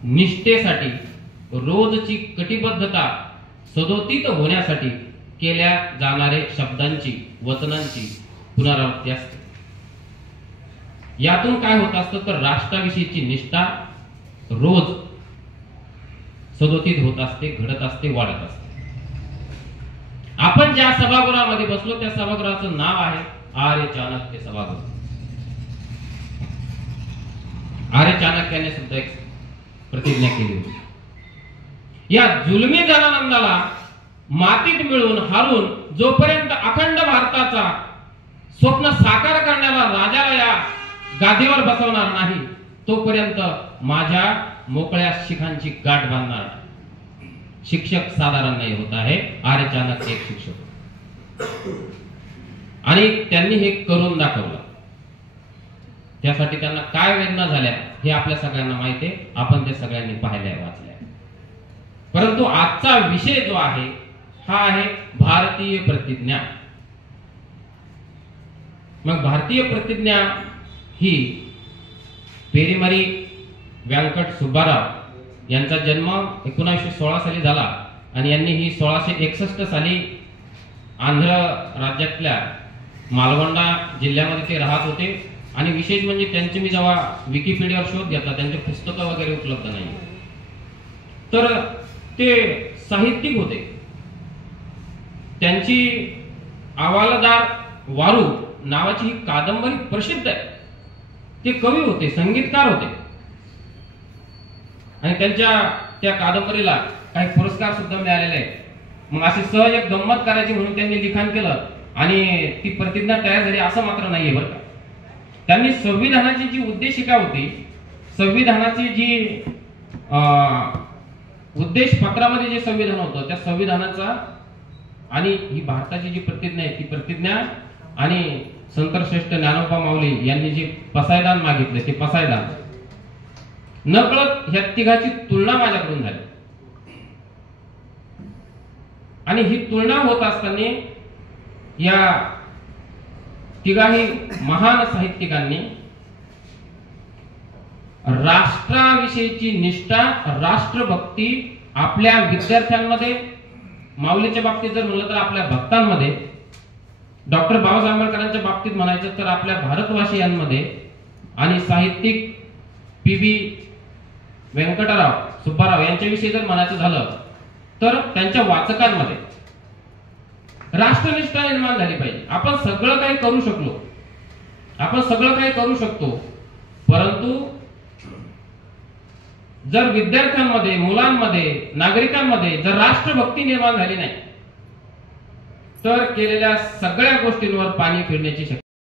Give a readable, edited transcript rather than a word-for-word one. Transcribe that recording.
निष्ठेसाठी, रोजची कटिबद्धता सदोदित होण्यासाठी केल्या जाणारे शब्दांची, वचनांची पुनरावृत्ती असते. यातून काय होत असतं तर राष्ट्राविषयीची निष्ठा रोज सदोदित होत असते, घडत असते, वाढत असते. आपण ज्या सभागृहामध्ये बसलो त्या सभागृहाचं नाव आहे आर्य चाणक्य सभागृह. आर्य चाणक्याने सुद्धा एक प्रतिज्ञा केली होती. या जुलमी जनानंदाला मातीत मिळून हारून जोपर्यंत अखंड भारताचा स्वप्न साकार करणारा राजाला या गादीवर बसवणार नाही तोपर्यंत माझ्या मोकळ्या शिखांची गाठ बांधणार. शिक्षक साधारण नाही होत आहे. आर्य चाणक्य एक शिक्षक आणि त्यांनी हे करून दाखवलं. त्यासाठी त्यांना काय वेदना झाल्या हे आपल्या सगळ्यांना माहिती आहे. आपण ते सगळ्यांनी पाहिलंय, वाचलंय. परंतु आजचा विषय जो आहे हा आहे भारतीय प्रतिज्ञा. मग भारतीय प्रतिज्ञा ही पेरीमरी व्यंकट सुब्बाराव यांचा जन्म 1916 साली झाला आणि यांनी ही 1661 साली आंध्र राज्यातल्या मालवंडा जिल्ह्यामध्ये ते राहत होते. आणि विशेष म्हणजे त्यांचे मी जेव्हा विकिपीडियावर शोध घेतला त्यांचे पुस्तकं वगैरे उपलब्ध नाही, तर ते साहित्यिक होते. त्यांची आवालदार वारू नावाची ही कादंबरी प्रसिद्ध आहे. ते कवी होते, संगीतकार होते आणि त्यांच्या त्या कादंबरीला काही पुरस्कार सुद्धा मिळालेले आहेत. मग अशी सहज एक गंमत करायची म्हणून त्यांनी लिखाण केलं आणि ती प्रतिज्ञा तयार झाली असं मात्र नाहीये बरं का. त्यांनी संविधानाची जी उद्देशिका होती, संविधानाची जी उद्देश पत्रामध्ये जे संविधान होतं त्या संविधानाचा आणि ही भारताची जी प्रतिज्ञा आहे ती प्रतिज्ञा आणि संतश्रेष्ठ ज्ञानोबा माऊली यांनी जे पसायदान मागितले ते पसायदान नकळत ह्या तिघाची तुलना माझ्याकडून झाली. आणि ही तुलना होत असताना या तिघाही महान साहित्यिकांनी राष्ट्राविषयीची निष्ठा, राष्ट्रभक्ती आपल्या विद्यार्थ्यांमध्ये, माऊलीच्या बाबतीत जर म्हणलं तर आपल्या भक्तांमध्ये, डॉक्टर बाबासाहेब आंबेडकरांच्या बाबतीत म्हणायचं तर आपल्या भारतवासियांमध्ये आणि साहित्यिक पी.बी. व्यंकटराव सुब्बाराव यांच्याविषयी जर म्हणायचं झालं तर त्यांच्या वाचकांमध्ये राष्ट्रनिष्ठा निर्माण झाली पाहिजे. आपण सगळं काही करू शकलो, आपण सगळं काही करू शकतो, परंतु जर विद्यार्थ्यांमध्ये, मुलांमध्ये, नागरिकांमध्ये जर राष्ट्रभक्ती निर्माण झाली नाही तर केलेल्या सगळ्या गोष्टींवर पाणी फिरण्याची शक्यता